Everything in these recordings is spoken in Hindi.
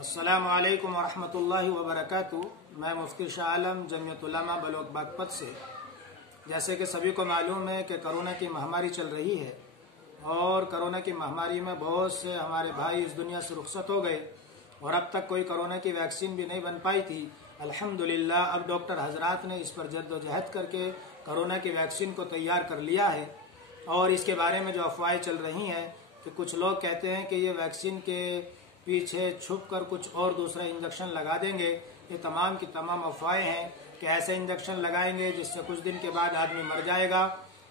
अस्सलामु अलैकुम वरहमतुल्लाहि वबरकातुहू। मैं मुफ्ती शाह आलम जमीयत उलमा बलोच बागपत से। जैसे कि सभी को मालूम है कि कोरोना की महामारी चल रही है और कोरोना की महामारी में बहुत से हमारे भाई इस दुनिया से रुखसत हो गए और अब तक कोई कोरोना की वैक्सीन भी नहीं बन पाई थी। अल्हम्दुलिल्लाह अब डॉक्टर हजरात ने इस पर जद्दोजहद करके कोरोना की वैक्सीन को तैयार कर लिया है। और इसके बारे में जो अफवाहें चल रही हैं कि कुछ लोग कहते हैं कि ये वैक्सीन के पीछे छुप कर कुछ और दूसरा इंजेक्शन लगा देंगे, ये तमाम की तमाम अफवाहें हैं कि ऐसे इंजेक्शन लगाएंगे जिससे कुछ दिन के बाद आदमी मर जाएगा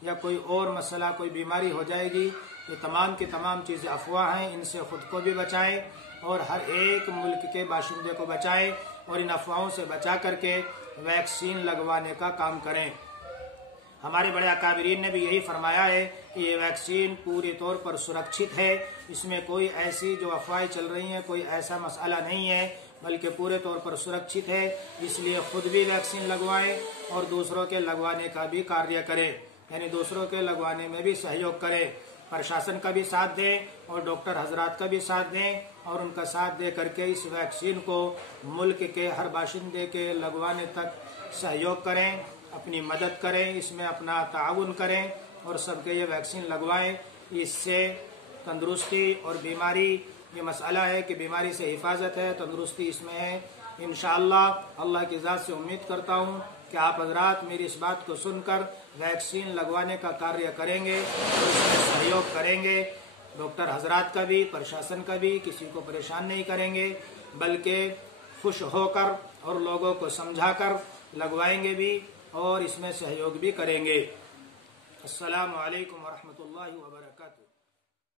या कोई और मसला कोई बीमारी हो जाएगी। ये तमाम की तमाम चीज़ें अफवाह हैं। इनसे खुद को भी बचाएं और हर एक मुल्क के बाशिंदे को बचाएं और इन अफवाहों से बचा करके वैक्सीन लगवाने का काम करें। हमारे बड़े अकाबरीन ने भी यही फरमाया है कि ये वैक्सीन पूरी तौर पर सुरक्षित है, इसमें कोई ऐसी जो अफवाहें चल रही हैं कोई ऐसा मसला नहीं है, बल्कि पूरे तौर पर सुरक्षित है। इसलिए खुद भी वैक्सीन लगवाएं और दूसरों के लगवाने का भी कार्य करें, यानी दूसरों के लगवाने में भी सहयोग करें। प्रशासन का भी साथ दें और डॉक्टर हजरात का भी साथ दें और उनका साथ दे करके इस वैक्सीन को मुल्क के हर बाशिंदे के लगवाने तक सहयोग करें, अपनी मदद करें, इसमें अपना ताउन करें और सबके ये वैक्सीन लगवाएं। इससे तंदुरुस्ती और बीमारी, ये मसला है कि बीमारी से हिफाजत है, तंदुरुस्ती इसमें है। इंशाअल्लाह अल्लाह की ज़ात से उम्मीद करता हूँ कि आप हजरात मेरी इस बात को सुनकर वैक्सीन लगवाने का कार्य करेंगे और इसमें सहयोग करेंगे। डॉक्टर हजरात का भी, प्रशासन का भी, किसी को परेशान नहीं करेंगे, बल्कि खुश होकर और लोगों को समझाकर लगवाएंगे भी और इसमें सहयोग भी करेंगे। अस्सलामु अलैकुम वरहमतुल्लाहि वबरकातुहू।